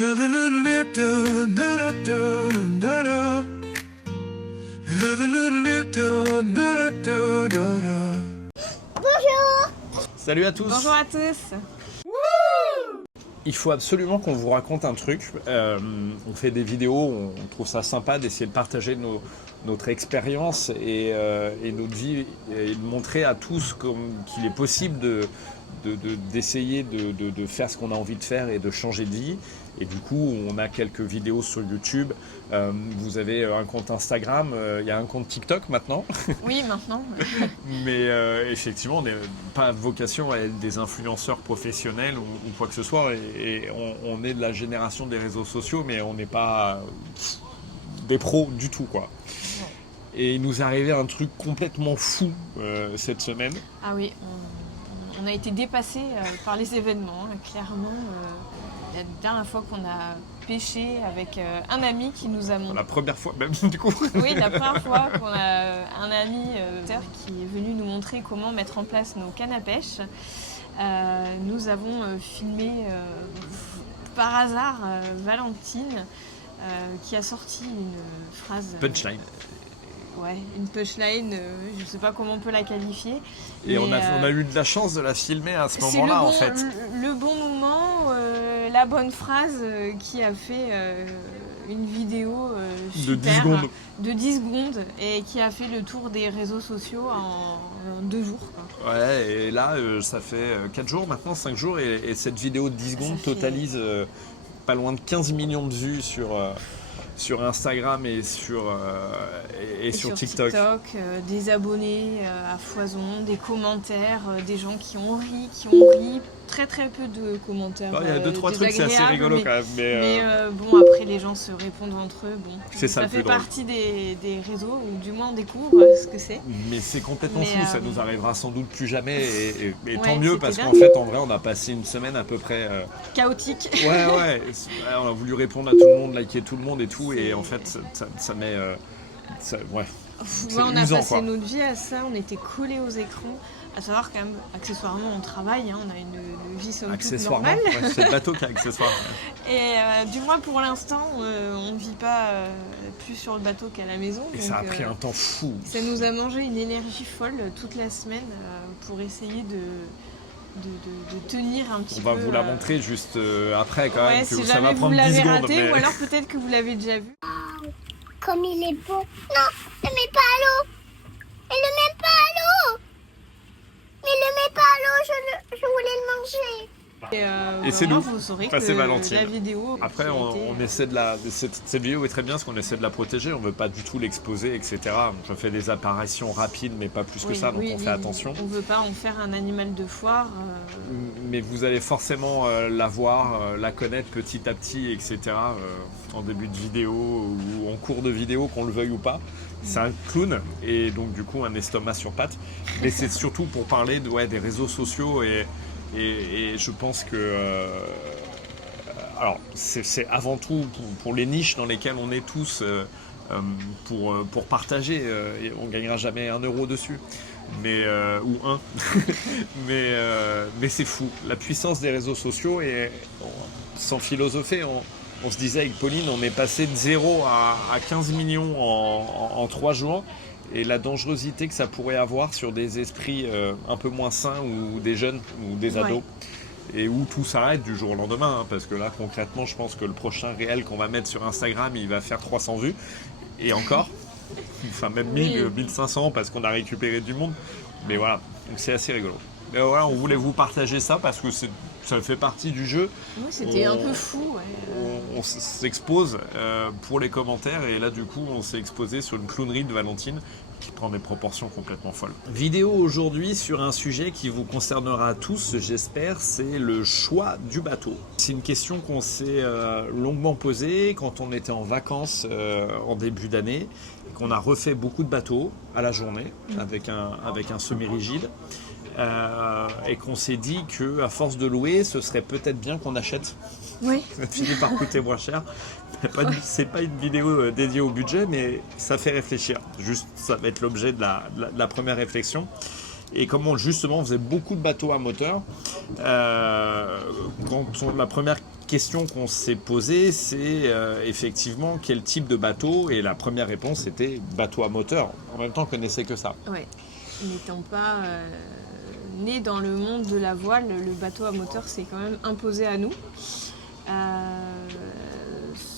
Salut à tous. Bonjour à tous. Il faut absolument qu'on vous raconte un truc. On fait des vidéos, on trouve ça sympa d'essayer de partager notre expérience et notre vie et de montrer à tous qu'il est possible d'essayer de faire ce qu'on a envie de faire et de changer de vie. Et du coup, on a quelques vidéos sur YouTube. Vous avez un compte Instagram, il y a un compte TikTok maintenant. Oui, maintenant. Mais effectivement, on n'a pas vocation à être des influenceurs professionnels ou quoi que ce soit. Et on est de la génération des réseaux sociaux, mais on n'est pas des pros du tout, quoi. Et il nous est arrivé un truc complètement fou cette semaine. Ah oui, on a été dépassés par les événements, clairement. La dernière fois qu'on a pêché avec un ami qui nous a montré... La première fois même, du coup. Oui, la première fois qu'on a un ami qui est venu nous montrer comment mettre en place nos cannes à pêche. Nous avons filmé par hasard Valentine qui a sorti une phrase... Punchline. Ouais, une punchline, je ne sais pas comment on peut la qualifier. Et on a eu de la chance de la filmer à ce moment-là, en fait. Le bon moment, la bonne phrase qui a fait une vidéo super, de 10 secondes et qui a fait le tour des réseaux sociaux en 2 jours. Quoi. Ouais, et là, ça fait 4 jours maintenant, 5 jours, et cette vidéo de 10 secondes totalise pas loin de 15 millions de vues sur Instagram et sur TikTok. Des abonnés à foison, des commentaires, des gens qui ont ri, très très peu de commentaires. Il y a 2-3 trucs, c'est assez rigolo quand même. Mais bon, après les gens se répondent entre eux. Bon, ça fait drôle. Partie des réseaux, ou du moins on découvre ce que c'est. Mais c'est complètement fou, ça nous arrivera sans doute plus jamais. Et tant mieux, parce dingue. qu'en fait, en vrai, on a passé une semaine à peu près... chaotique. Ouais. On a voulu répondre à tout le monde, liker tout le monde et tout. Et en fait, ça met... ouais. On a usant, passé quoi. notre vie à ça, on était collés aux écrans. À savoir quand même, accessoirement, on travaille, on a une vie somme toute normale. Ouais, c'est le bateau qui a accessoire. Et du moins pour l'instant, on ne vit pas plus sur le bateau qu'à la maison. Et donc, ça a pris un temps fou. Ça nous a mangé une énergie folle toute la semaine pour essayer de tenir un petit peu. On va vous la montrer juste après quand même, que si ça va jamais prendre vous 10 l'avez secondes. raté, ou alors peut-être que vous l'avez déjà vu. Comme il est beau. Non, ne mets pas à l'eau. Et le mets pas à l'eau. Mais le mets pas à l'eau, je voulais le manger. Et c'est nous, vous saurez c'est que Valentine. la vidéo... Après, on essaie cette vidéo est très bien parce qu'on essaie de la protéger, on ne veut pas du tout l'exposer, etc. Je fais des apparitions rapides, mais pas plus que ça, donc on fait attention. On ne veut pas en faire un animal de foire. Mais vous allez forcément la voir, la connaître petit à petit, etc. En début de vidéo ou en cours de vidéo, qu'on le veuille ou pas. C'est un clown et donc du coup un estomac sur pattes. Mais c'est surtout pour parler des réseaux sociaux et je pense que alors c'est avant tout pour les niches dans lesquelles on est tous pour partager. On ne gagnera jamais 1 euro dessus, ou un. mais c'est fou la puissance des réseaux sociaux. Et sans philosopher, on se disait avec Pauline, on est passé de 0 à 15 millions en 3 jours. Et la dangerosité que ça pourrait avoir sur des esprits un peu moins sains ou des jeunes ou des ados. Et où tout s'arrête du jour au lendemain. Parce que là, concrètement, je pense que le prochain réel qu'on va mettre sur Instagram, il va faire 300 vues. Et encore. Enfin, même 1000, 1500 parce qu'on a récupéré du monde. Mais voilà, donc c'est assez rigolo. Mais voilà, on voulait vous partager ça parce que ça fait partie du jeu. Oui, c'était un peu fou. On s'expose pour les commentaires et là du coup on s'est exposé sur une clownerie de Valentine qui prend des proportions complètement folles. Vidéo aujourd'hui sur un sujet qui vous concernera tous, j'espère, c'est le choix du bateau. C'est une question qu'on s'est longuement posée quand on était en vacances en début d'année et qu'on a refait beaucoup de bateaux à la journée avec un semi-rigide. Et qu'on s'est dit qu'à force de louer, ce serait peut-être bien qu'on achète. Oui. Ça finit par coûter moins cher. C'est pas une vidéo dédiée au budget, mais ça fait réfléchir. Juste, ça va être l'objet de la première réflexion. Et comment justement on faisait beaucoup de bateaux à moteur. Quand la première question qu'on s'est posée, c'est effectivement quel type de bateau. Et la première réponse était bateau à moteur. En même temps, on connaissait que ça. Ouais. N'étant pas né dans le monde de la voile, le bateau à moteur s'est quand même imposé à nous.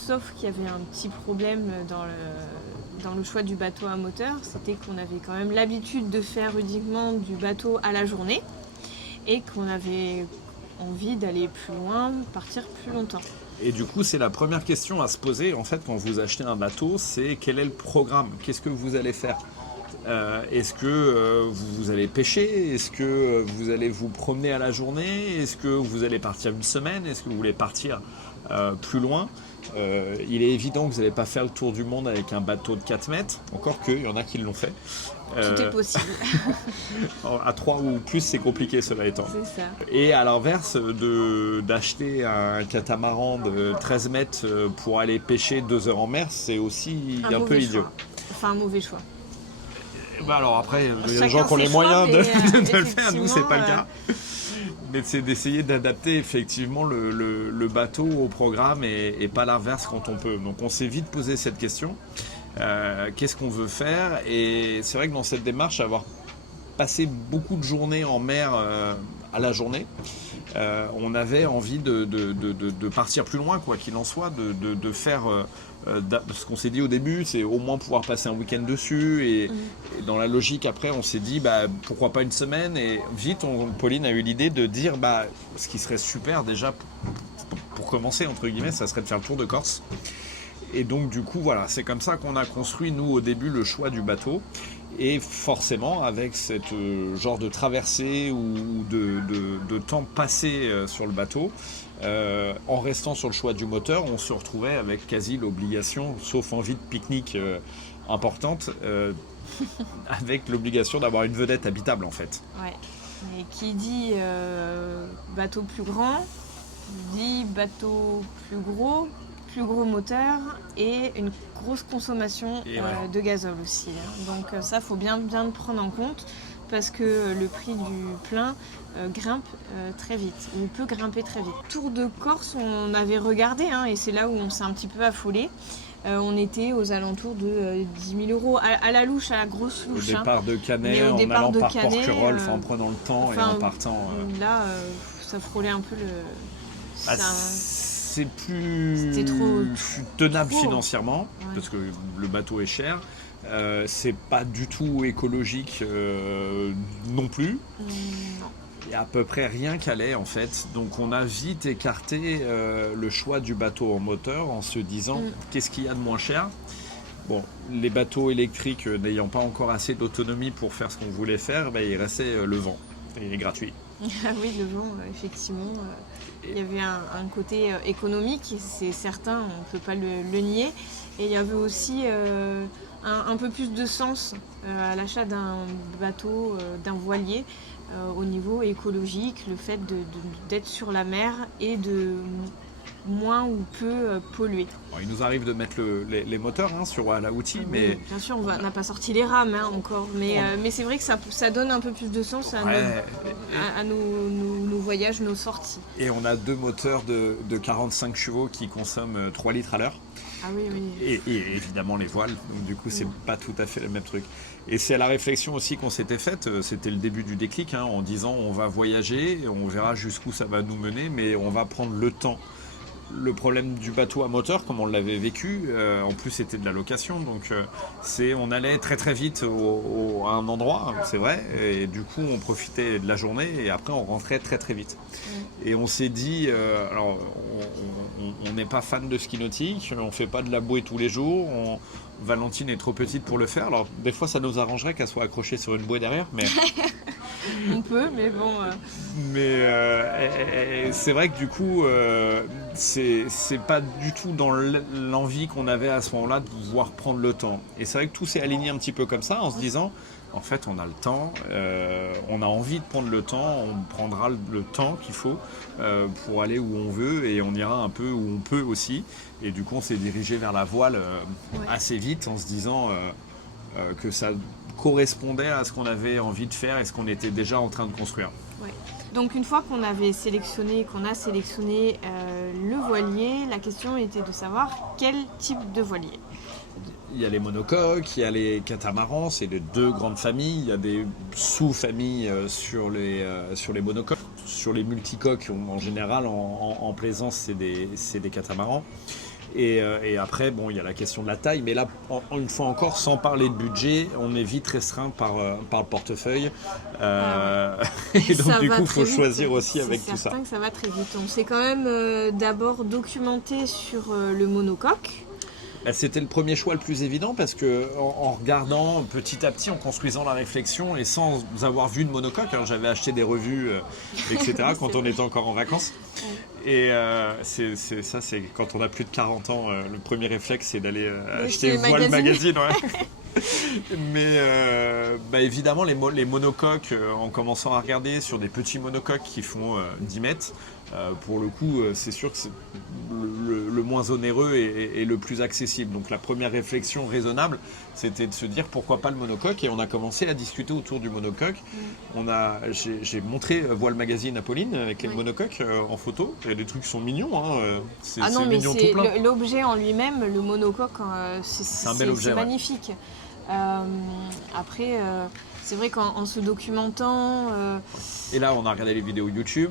Sauf qu'il y avait un petit problème dans le choix du bateau à moteur, c'était qu'on avait quand même l'habitude de faire uniquement du bateau à la journée et qu'on avait envie d'aller plus loin, partir plus longtemps. Et du coup, c'est la première question à se poser en fait quand vous achetez un bateau, c'est quel est le programme? Qu'est-ce que vous allez faire? Est-ce que vous allez pêcher? Est-ce que vous allez vous promener à la journée? Est-ce que vous allez partir une semaine? Est-ce que vous voulez partir plus loin? Il est évident que vous n'allez pas faire le tour du monde avec un bateau de 4 mètres, encore qu'il y en a qui l'ont fait. Tout est possible. À 3 ou plus, c'est compliqué cela étant. C'est ça. Et à l'inverse, d'acheter un catamaran de 13 mètres pour aller pêcher 2 heures en mer, c'est aussi un peu idiot. Enfin, un mauvais choix. Bah alors après, il y a des Chacun gens qui ont les ses moyens choix, de le faire, nous c'est pas le cas. Mais c'est d'essayer d'adapter effectivement le bateau au programme et pas l'inverse quand on peut. Donc on s'est vite posé cette question, qu'est-ce qu'on veut faire? Et c'est vrai que dans cette démarche, avoir passé beaucoup de journées en mer à la journée, on avait envie de partir plus loin, quoi qu'il en soit, de faire... ce qu'on s'est dit au début, c'est au moins pouvoir passer un week-end dessus et dans la logique après on s'est dit pourquoi pas une semaine, et vite Pauline a eu l'idée de dire ce qui serait super déjà pour commencer entre guillemets, ça serait de faire le tour de Corse. Et donc du coup voilà, c'est comme ça qu'on a construit nous au début le choix du bateau. Et forcément, avec ce genre de traversée ou de temps passé sur le bateau, en restant sur le choix du moteur, on se retrouvait avec quasi l'obligation, sauf envie de pique-nique importante, avec l'obligation d'avoir une vedette habitable en fait. Ouais. Et qui dit bateau plus grand, dit bateau plus gros moteur et une grosse consommation de gazole aussi. Donc ça, faut bien le prendre en compte parce que le prix du plein grimpe très vite, ou peut grimper très vite. Tour de Corse, on avait regardé et c'est là où on s'est un petit peu affolé. On était aux alentours de 10 000 € à la louche, à la grosse louche. Au départ de Canet, en allant par Porquerolles, en prenant le temps et en partant. Là, ça frôlait un peu le... C'est plus tenable financièrement, parce que le bateau est cher. C'est pas du tout écologique non plus. Il y a à peu près rien qu'allait en fait. Donc on a vite écarté le choix du bateau en moteur en se disant qu'est-ce qu'il y a de moins cher. Bon, les bateaux électriques n'ayant pas encore assez d'autonomie pour faire ce qu'on voulait faire, il restait le vent, et gratuit. Ah oui, le vent, effectivement. Il y avait un côté économique, c'est certain, on ne peut pas le nier. Et il y avait aussi un peu plus de sens à l'achat d'un bateau, d'un voilier, au niveau écologique, le fait d'être sur la mer et de moins ou peu polluer. Bon, il nous arrive de mettre les moteurs sur Alaouti, mais... Bien sûr, on n'a pas sorti les rames encore, mais c'est vrai que ça donne un peu plus de sens à nos voyages, nos sorties. Et on a 2 moteurs de 45 chevaux qui consomment 3 litres à l'heure. Ah oui. Et évidemment les voiles, donc du coup c'est pas tout à fait le même truc. Et c'est la réflexion aussi qu'on s'était faite, c'était le début du déclic, en disant on va voyager, on verra jusqu'où ça va nous mener, mais on va prendre le temps. Le problème du bateau à moteur, comme on l'avait vécu, en plus c'était de la location, donc on allait très très vite à un endroit, c'est vrai, et du coup on profitait de la journée et après on rentrait très très vite. Et on s'est dit, alors on n'est pas fan de ski nautique, on fait pas de la bouée tous les jours, Valentine est trop petite pour le faire, alors des fois ça nous arrangerait qu'elle soit accrochée sur une bouée derrière, mais... On peut, mais bon... Mais c'est vrai que du coup, c'est pas du tout dans l'envie qu'on avait à ce moment-là de pouvoir prendre le temps. Et c'est vrai que tout s'est aligné un petit peu comme ça, en se disant, en fait, on a le temps, on a envie de prendre le temps, on prendra le temps qu'il faut pour aller où on veut et on ira un peu où on peut aussi. Et du coup, on s'est dirigé vers la voile assez vite en se disant que ça correspondait à ce qu'on avait envie de faire et ce qu'on était déjà en train de construire. Ouais. Donc une fois qu'on a sélectionné le voilier, la question était de savoir quel type de voilier. Il y a les monocoques, il y a les catamarans, c'est les deux grandes familles. Il y a des sous-familles sur les monocoques. Sur les multicoques, en général, en plaisance, c'est des catamarans. Et après, bon, il y a la question de la taille. Mais là, une fois encore, sans parler de budget, on est vite restreint par le portefeuille. Et donc, du coup, il faut choisir aussi avec tout ça. C'est certain que ça va très vite. On s'est quand même d'abord documenté sur le monocoque. C'était le premier choix le plus évident parce que en regardant petit à petit, en construisant la réflexion et sans avoir vu de monocoque, hein, j'avais acheté des revues, etc. quand on était encore en vacances. Et c'est quand on a plus de 40 ans, le premier réflexe c'est d'aller acheter Voile Magazine. Ouais. Mais évidemment les monocoques, en commençant à regarder sur des petits monocoques qui font 10 mètres, pour le coup c'est sûr que c'est le moins onéreux et le plus accessible. Donc la première réflexion raisonnable c'était de se dire pourquoi pas le monocoque, et on a commencé à discuter autour du monocoque. J'ai montré Voile Magazine à Pauline avec les monocoques en photo. Il y a des trucs qui sont mignons, hein. C'est mignon tout plein. L'objet en lui-même, le monocoque, c'est un bel objet, c'est magnifique. Après, c'est vrai qu'en se documentant... Et là, on a regardé les vidéos YouTube.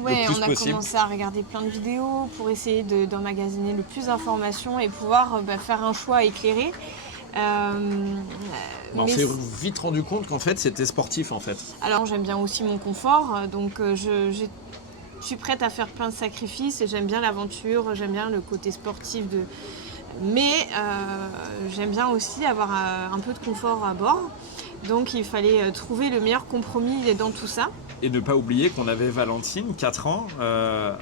Ouais, le plus on a possible. commencé à regarder plein de vidéos pour essayer d'emmagasiner le plus d'informations et pouvoir faire un choix éclairé. On s'est vite rendu compte qu'en fait, c'était sportif, en fait. Alors, j'aime bien aussi mon confort, donc je suis prête à faire plein de sacrifices et j'aime bien l'aventure, j'aime bien le côté sportif mais j'aime bien aussi avoir un peu de confort à bord. Donc il fallait trouver le meilleur compromis dans tout ça. Et ne pas oublier qu'on avait Valentine, 4 ans,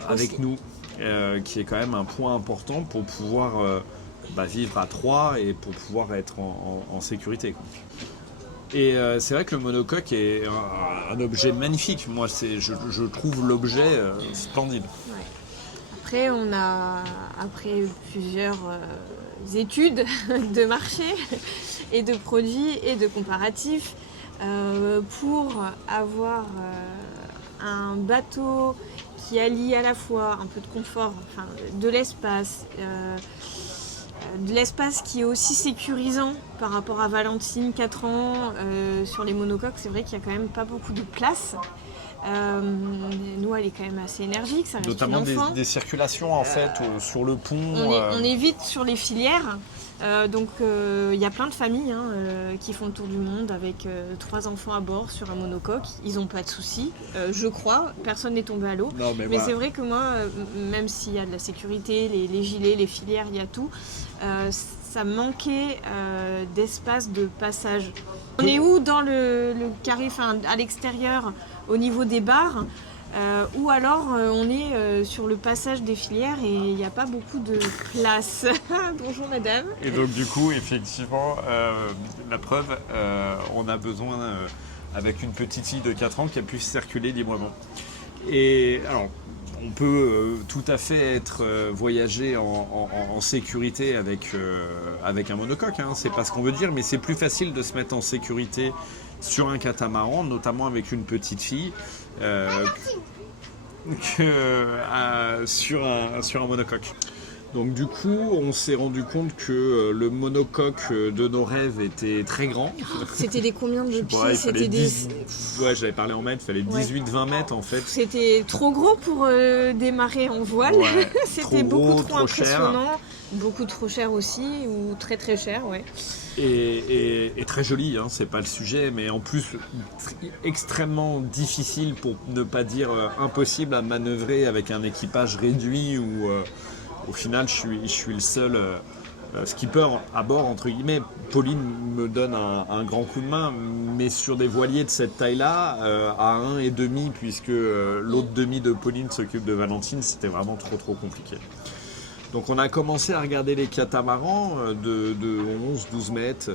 avec nous, qui est quand même un point important pour pouvoir vivre à 3 et pour pouvoir être en sécurité, quoi. Et c'est vrai que le monocoque est un objet magnifique. Moi, je trouve l'objet splendide. Ouais. Après plusieurs études de marché et de produits et de comparatifs, pour avoir un bateau qui allie à la fois un peu de confort, de l'espace qui est aussi sécurisant par rapport à Valentine, 4 ans. Sur les monocoques, c'est vrai qu'il n'y a quand même pas beaucoup de place. Nous, elle est quand même assez énergique, ça reste notamment une enfant. Des circulations en fait sur le pont. On est vite sur les filières. Donc il y a plein de familles qui font le tour du monde avec 3 enfants à bord sur un monocoque. Ils n'ont pas de soucis, je crois. Personne n'est tombé à l'eau. Mais voilà. C'est vrai que moi, même s'il y a de la sécurité, les gilets, les filières, il y a tout, ça manquait d'espace de passage. On est où dans le carré, à l'extérieur, au niveau des barres, ou alors on est sur le passage des filières et il n'y a pas beaucoup de place. Bonjour madame. Et donc du coup, effectivement, la preuve, on a besoin, avec une petite fille de 4 ans, qu'elle puisse circuler librement. Et alors, on peut tout à fait voyager en sécurité avec un monocoque, hein, c'est pas ce qu'on veut dire, mais c'est plus facile de se mettre en sécurité sur un catamaran, notamment avec une petite fille, sur un monocoque. Donc du coup, on s'est rendu compte que le monocoque de nos rêves était très grand. C'était des combien de pieds? Ouais, j'avais parlé en mètres, il fallait 18-20 mètres en fait. C'était trop gros pour démarrer en voile. Ouais, c'était beaucoup trop impressionnant. Cher. Beaucoup trop cher aussi, ou très très cher, ouais. Et très joli, hein, c'est pas le sujet, mais en plus extrêmement difficile, pour ne pas dire impossible à manœuvrer avec un équipage réduit où au final je suis le seul skipper à bord, entre guillemets. Pauline me donne un grand coup de main, mais sur des voiliers de cette taille-là, à 1,5, puisque l'autre demi de Pauline s'occupe de Valentine, c'était vraiment trop compliqué. Donc on a commencé à regarder les catamarans de 11-12 mètres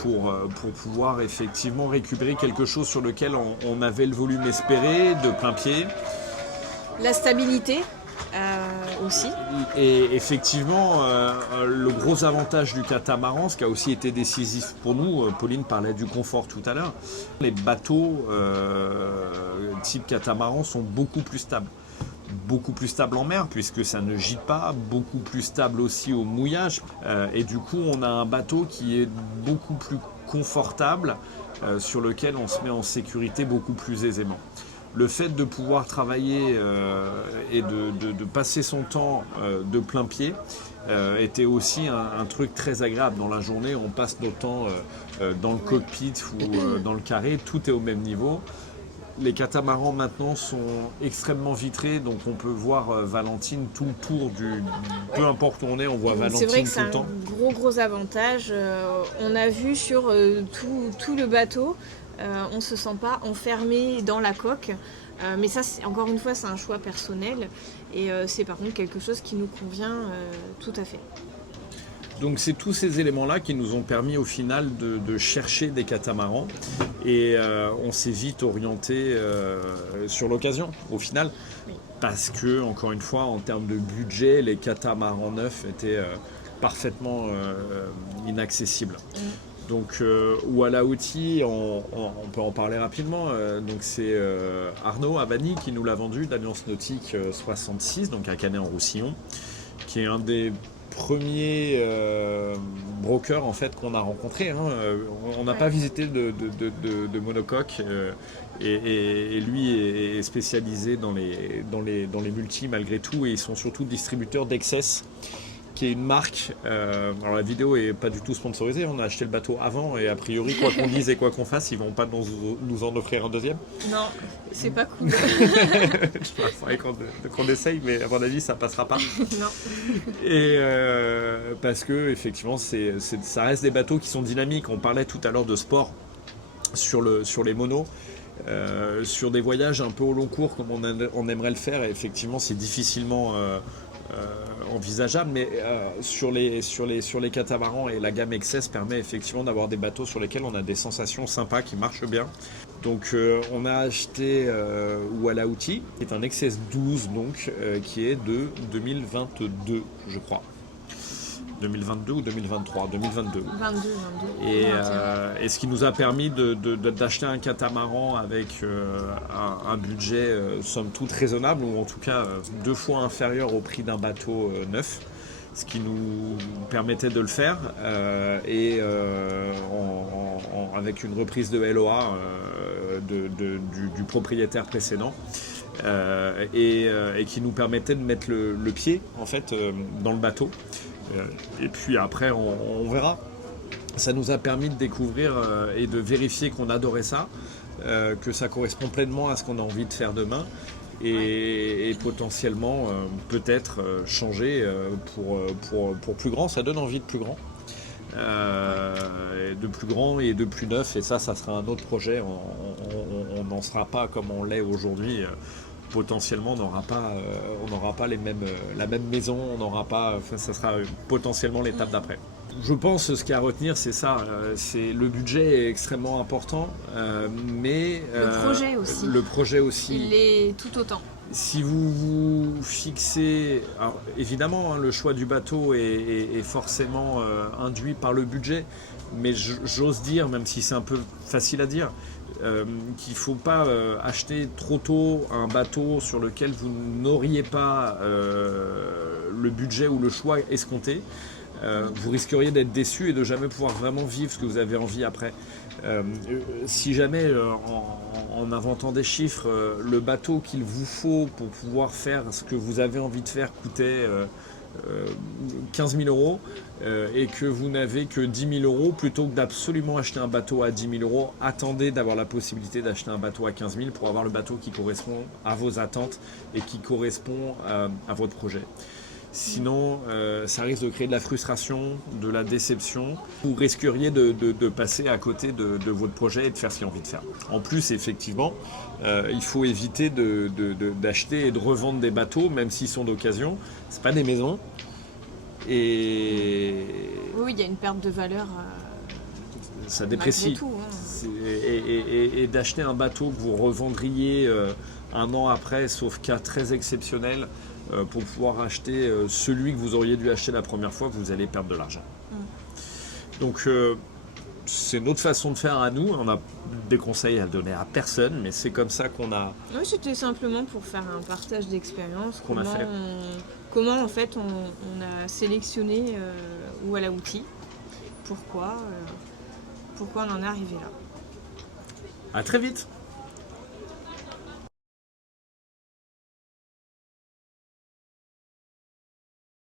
pour pouvoir effectivement récupérer quelque chose sur lequel on avait le volume espéré, de plein pied. La stabilité. aussi. Et effectivement, le gros avantage du catamaran, ce qui a aussi été décisif pour nous, Pauline parlait du confort tout à l'heure, les bateaux type catamaran sont beaucoup plus stables. Beaucoup plus stable en mer puisque ça ne gîte pas, beaucoup plus stable aussi au mouillage et du coup on a un bateau qui est beaucoup plus confortable sur lequel on se met en sécurité beaucoup plus aisément. Le fait de pouvoir travailler et de passer son temps de plein pied était aussi un truc très agréable. Dans la journée, on passe notre temps dans le cockpit ou dans le carré, tout est au même niveau. Les catamarans maintenant sont extrêmement vitrés, donc on peut voir Valentine tout le tour peu importe où on est, on voit Valentine c'est vrai que tout le temps. C'est un gros avantage. On a vu sur tout le bateau, on ne se sent pas enfermé dans la coque. Mais ça, encore une fois, c'est un choix personnel et c'est par contre quelque chose qui nous convient tout à fait. Donc c'est tous ces éléments-là qui nous ont permis au final de chercher des catamarans et on s'est vite orienté sur l'occasion au final parce que, encore une fois, en termes de budget, les catamarans neufs étaient parfaitement inaccessibles. Donc Walla Outil, on peut en parler rapidement. Donc c'est Arnaud Abani qui nous l'a vendu d'Alliance Nautique 66, donc à Canet-en-Roussillon, qui est un des premiers brokers en fait qu'on a rencontré. On n'a pas visité de monocoque et lui est spécialisé dans les multis malgré tout et ils sont surtout distributeurs d'Excess, qui est une marque. Alors la vidéo est pas du tout sponsorisée, on a acheté le bateau avant et a priori quoi qu'on dise et quoi qu'on fasse, ils vont pas nous en offrir un deuxième. Non, c'est pas cool. Il faudrait qu'on essaye, mais à mon avis ça passera pas. Non. Et parce que effectivement ça reste des bateaux qui sont dynamiques. On parlait tout à l'heure de sport sur les monos. Sur des voyages un peu au long cours comme on aimerait le faire, et effectivement c'est difficilement envisageable, mais sur les catamarans et la gamme XS permet effectivement d'avoir des bateaux sur lesquels on a des sensations sympas qui marchent bien. Donc on a acheté Walla Outil, qui est un XS 12 donc, qui est de 2022 je crois. 2022 ou 2023 2022. 22. Et ce qui nous a permis d'acheter un catamaran avec un budget somme toute raisonnable, ou en tout cas 2 fois inférieur au prix d'un bateau neuf, ce qui nous permettait de le faire avec une reprise de LOA du propriétaire précédent. Et qui nous permettait de mettre le pied en fait dans le bateau. Et puis après on verra. Ça nous a permis de découvrir et de vérifier qu'on adorait ça, que ça correspond pleinement à ce qu'on a envie de faire demain et potentiellement peut-être changer pour plus grand. Ça donne envie de plus grand. De plus grand et de plus neuf, et ça sera un autre projet. On n'en sera pas comme on l'est aujourd'hui. Potentiellement on n'aura pas la même maison, ça sera potentiellement l'étape d'après. Je pense que ce qu'il y a à retenir, c'est ça, c'est le budget est extrêmement important, mais le projet aussi. Il est tout autant. Si vous fixez, alors évidemment le choix du bateau est forcément induit par le budget, mais j'ose dire, même si c'est un peu facile à dire, qu'il ne faut pas acheter trop tôt un bateau sur lequel vous n'auriez pas le budget ou le choix escompté. Vous risqueriez d'être déçu et de jamais pouvoir vraiment vivre ce que vous avez envie après. Si jamais, en inventant des chiffres, le bateau qu'il vous faut pour pouvoir faire ce que vous avez envie de faire coûtait 15 000 euros et que vous n'avez que 10 000 euros, plutôt que d'absolument acheter un bateau à 10 000 euros, attendez d'avoir la possibilité d'acheter un bateau à 15 000 pour avoir le bateau qui correspond à vos attentes et qui correspond à votre projet. Sinon, ça risque de créer de la frustration, de la déception. Vous risqueriez de passer à côté de votre projet et de faire ce qu'il a envie de faire. En plus, effectivement, il faut éviter d'acheter et de revendre des bateaux, même s'ils sont d'occasion. Ce pas des maisons. Et oui, il y a une perte de valeur. Ça déprécie. Tout, hein. Et d'acheter un bateau que vous revendriez un an après, sauf cas très exceptionnel, pour pouvoir acheter celui que vous auriez dû acheter la première fois, vous allez perdre de l'argent. Donc c'est notre façon de faire à nous. On a des conseils à donner à personne, mais c'est comme ça qu'on a... Oui, c'était simplement pour faire un partage d'expérience. Qu'on a fait. Comment en fait on a sélectionné Voilà Outils. Pourquoi on en est arrivé là. À très vite.